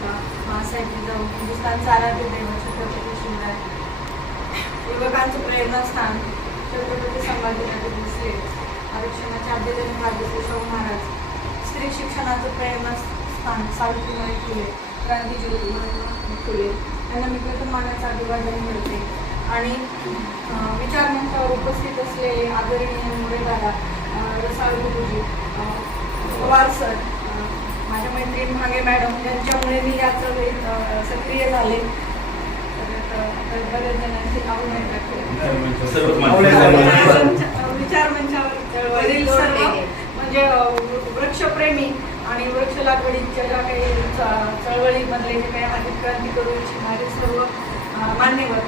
माता मासाहेब जिजाऊ हिंदुस्थानचा आराध्य दैवत छत्रपती शिवराय युवकांचं प्रेरणास्थान छत्रपती संभाजीराजे भोसले आरक्षणाचे आद्यजन भारतीय शाहू महाराज. स्त्री शिक्षणाचं प्रेरणास्थान सावित्रीबाई फुले गांधीजी फुले. यांना मी मानाचं अभिवादन मिळते. आणि विचारमंचावर उपस्थित असलेले आदरणीय मोरेदारा रसाळ गुरुजी पवार सर माझ्या मैत्रीण भागे मॅडम यांच्यामुळे मी या चळवळीत अं, सक्रिय झाले. बऱ्याच जणांची नावं चळवळीतील सर्व म्हणजे वृक्षप्रेमी आणि वृक्ष लागवडीच्या ज्या काही चळवळीमधले जे काही आहेत क्रांती करू इच्छिणारे सर्व मान्यवर.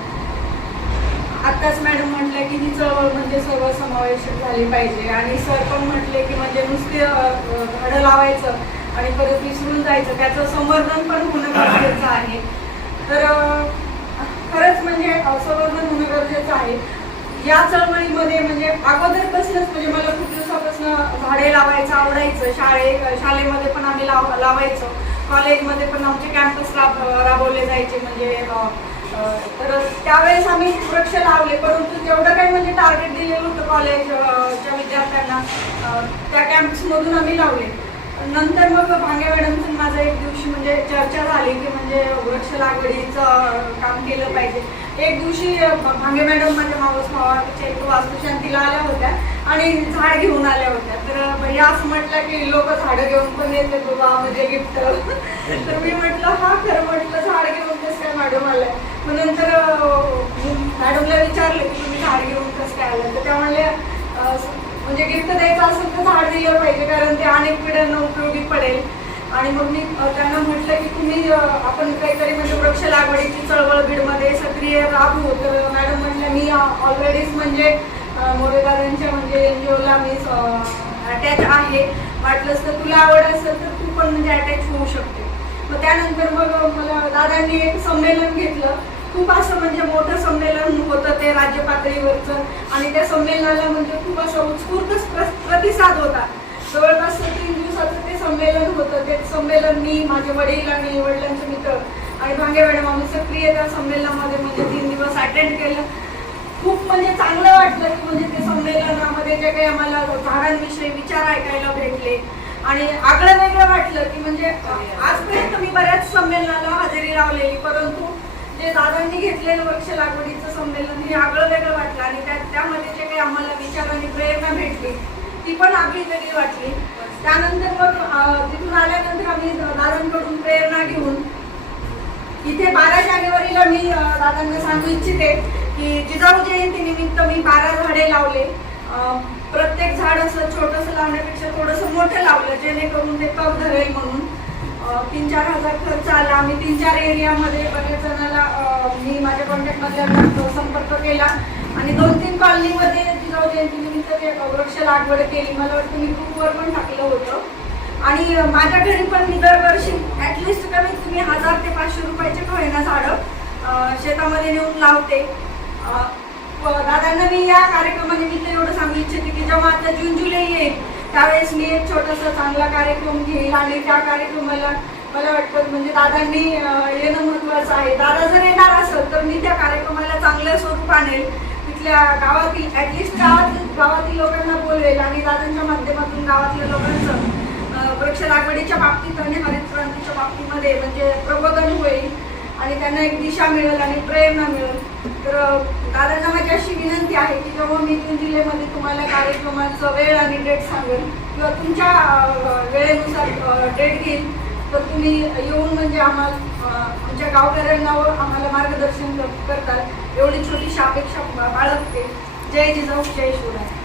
आत्ताच मॅडम म्हटलं की ही चळवळ म्हणजे सर्व समावेशक झाली पाहिजे. आणि सर पण म्हटले की म्हणजे नुसते झाडं लावायचं आणि परत विसरून जायचं. त्याचं संवर्धन पण होणं गरजेचं आहे. तर खरंच म्हणजे संवर्धन होणं गरजेचं आहे. या चळवळीमध्ये म्हणजे अगोदरपासूनच म्हणजे मला खूप दिवसापासून झाडे लावायचं आवडायचं. शाळे शाळेमध्ये पण आम्ही लाव लावायचो. कॉलेजमध्ये पण आमचे कॅम्पस राब राबवले जायचे म्हणजे तर त्यावेळेस आम्ही वृक्ष लावले. परंतु जेवढं काही म्हणजे टार्गेट दिलेलं होतं कॉलेजच्या विद्यार्थ्यांना. त्या कॅम्पसमधून आम्ही लावले. नंतर मग भांगे मॅडमचं माझं एक दिवशी म्हणजे चर्चा झाली की म्हणजे वृक्ष लागवडीचं काम केलं पाहिजे. एक दिवशी भांगे मॅडम माझ्या मावस मावाच्या एक वास्तुशांतीला आल्या होत्या आणि झाड घेऊन आल्या होत्या. तर भैया असं म्हटलं की लोक झाडं घेऊन पण येते बाबा म्हणजे गिफ्ट. तर मी म्हटलं हा खरं म्हटलं झाड घेऊन कसं काय मॅडम आलंय? मग नंतर मॅडमला विचारलं की तुम्ही झाड घेऊन कसं काय आलं तर त्या म्हणल्या म्हणजे गिफ्ट द्यायचं असेल तर झाड दिलं पाहिजे कारण ते अनेक पिढ्यांना उपयोगी पडेल. आणि मग मी त्यांना म्हटलं की तुम्ही आपण काहीतरी म्हणजे वृक्ष लागवडीची चळवळ बीडमध्ये सक्रिय राबवू तर मॅडम म्हटलं मी ऑलरेडीच म्हणजे अ, मोरेदारांच्या म्हणजे एन जी ओला मी अटॅच आहे. वाटलंच तर तुला आवड असेल तर तू पण म्हणजे अटॅच होऊ शकते. मग त्यानंतर मग मला दादांनी एक संमेलन घेतलं. खूप असं म्हणजे मोठं संमेलन होतं. पातळीवरचं आणि त्या संमेलनाला म्हणजे खूप असा उत्स्फूर्त प्रतिसाद होता. जवळपास तीन दिवसाचं ते संमेलन होतं. ते संमेलन मी माझे वडील आणि वडिलांचे मित्र आणि भांगे मॅडम आम्ही सक्रिय त्या संमेलनामध्ये म्हणजे तीन दिवस अटेंड केलं. खूप म्हणजे चांगलं वाटलं की म्हणजे ते संमेलनामध्ये जे काही आम्हाला झाडांविषयी विचार ऐकायला भेटले. आणि आगळं वेगळं वाटलं की म्हणजे आजपर्यंत मी बऱ्याच संमेलनाला हजेरी लावलेली परंतु जे दादांनी घेतलेलं वृक्ष लागवडीचं संमेलन हे आगळं वेगळं वाटलं आणि त्या त्यामध्ये जे काही आम्हाला विचार आणि प्रेरणा भेटली ती पण आपली वेगळी वाटली. त्यानंतर मग तिथून आल्यानंतर आम्ही दादांकडून प्रेरणा घेऊन इथे बारा जानेवारीला मी दादांना सांगू इच्छिते की जिजाऊ जयंती निमित्त मी बारा झाडे लावले. प्रत्येक झाड असं छोटंसं लावण्यापेक्षा थोडंसं मोठं लावलं जेणेकरून ते पग धरेल म्हणून. तीन चार हजार खर्च आला. आम्ही तीन चार एरियामध्ये बऱ्याच जणाला मी माझ्या कॉन्टॅक्टमधल्या संपर्क केला. आणि दोन तीन कॉलनीमध्ये जिजाऊ ते वृक्ष लागवड केली. मला वाटतं मी ग्रुपवर पण टाकलं होतं. आणि माझ्या घरी पण मी दरवर्षी ॲटलिस्ट कमीत कमी हजार ते पाचशे रुपयाचे का होईना झाडं शेतामध्ये नेऊन लावते. दादांना मी या कार्यक्रमानिमित्त एवढं सांगू इच्छिते की जेव्हा आता जून जुलै येईल त्यावेळेस मी एक छोटासा चांगला कार्यक्रम घेईल आणि त्या कार्यक्रमाला मला वाटतं म्हणजे दादांनी येणं महत्त्वाचं आहे. दादा जर येणार असेल तर मी त्या कार्यक्रमाला चांगलं स्वरूप आणेल तिथल्या गावातील ॲटलिस्ट गावात गावातील लोकांना बोलवेल आणि दादांच्या माध्यमातून गावातल्या लोकांचं वृक्ष लागवडीच्या बाबतीत आणि हरित क्रांतीच्या बाबतीमध्ये म्हणजे प्रबोधन होईल. आणि त्यांना एक दिशा मिळेल आणि प्रेरणा मिळेल. तर दादांना माझी अशी विनंती आहे की जेव्हा मी तीन जिल्ह्यामध्ये तुम्हाला कार्यक्रमाचं वेळ आणि डेट सांगेल किंवा तुमच्या वेळेनुसार डेट घेईल तर तुम्ही येऊन म्हणजे आम्हाला आमच्या गावकऱ्यांना आम्हाला मार्गदर्शन कर- करताल. एवढी छोटीशी अपेक्षा बाळगते. जय जिजाऊ जय शिवराय.